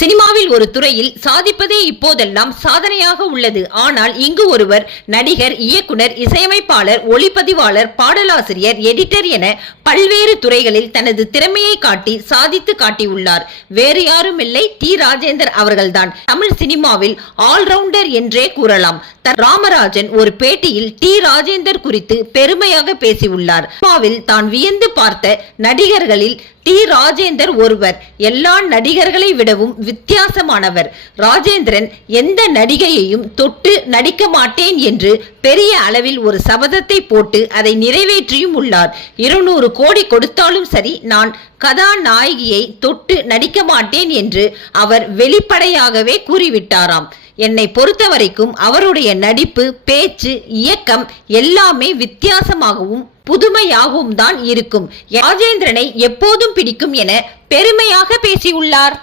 சினிமாவில் ஒரு துறையில் சாதிப்பதே இப்போதெல்லாம் சாதனையாக உள்ளது. ஆனால் இங்கு ஒருவர் நடிகர், இயக்குனர், இசையமைப்பாளர், ஒளிப்பதிவாளர், பாடலாசிரியர், எடிட்டர் என பல்வேறு துறைகளில் தனது திறமையை காட்டி சாதித்து காட்டியுள்ளார். வேறு யாரும் இல்லை, டி. ராஜேந்தர் அவர்கள்தான். தமிழ் சினிமாவில் ஆல்ரவுண்டர் என்றே கூறலாம். ராமராஜன் ஒரு பேட்டியில் டி. ராஜேந்தர் குறித்து பெருமையாக பேசியுள்ளார். சினிமாவில் தான் வியந்து பார்த்த நடிகர்களில் டி. ராஜேந்தர் ஒருவர். எல்லா நடிகர்களை விடவும் வித்தியாசமானவர். ராஜேந்திரன் எந்த நடிகையையும் தொட்டு நடிக்க மாட்டேன் என்று பெரிய அளவில் ஒரு சபதத்தை போட்டு அதை நிறைவேற்றியும் உள்ளார். 200 கோடி கொடுத்தாலும் சரி, நான் கதாநாயகியை தொட்டு நடிக்க மாட்டேன் என்று அவர் வெளிப்படையாகவே கூறிவிட்டாராம். என்னை பொறுத்தவரைக்கும் அவருடைய நடிப்பு, பேச்சு, இயக்கம் எல்லாமே வித்தியாசமாகவும் புதுமையாகவும் தான் இருக்கும். ராஜேந்திரனை எப்போதும் பிடிக்கும் என பெருமையாக பேசியுள்ளார்.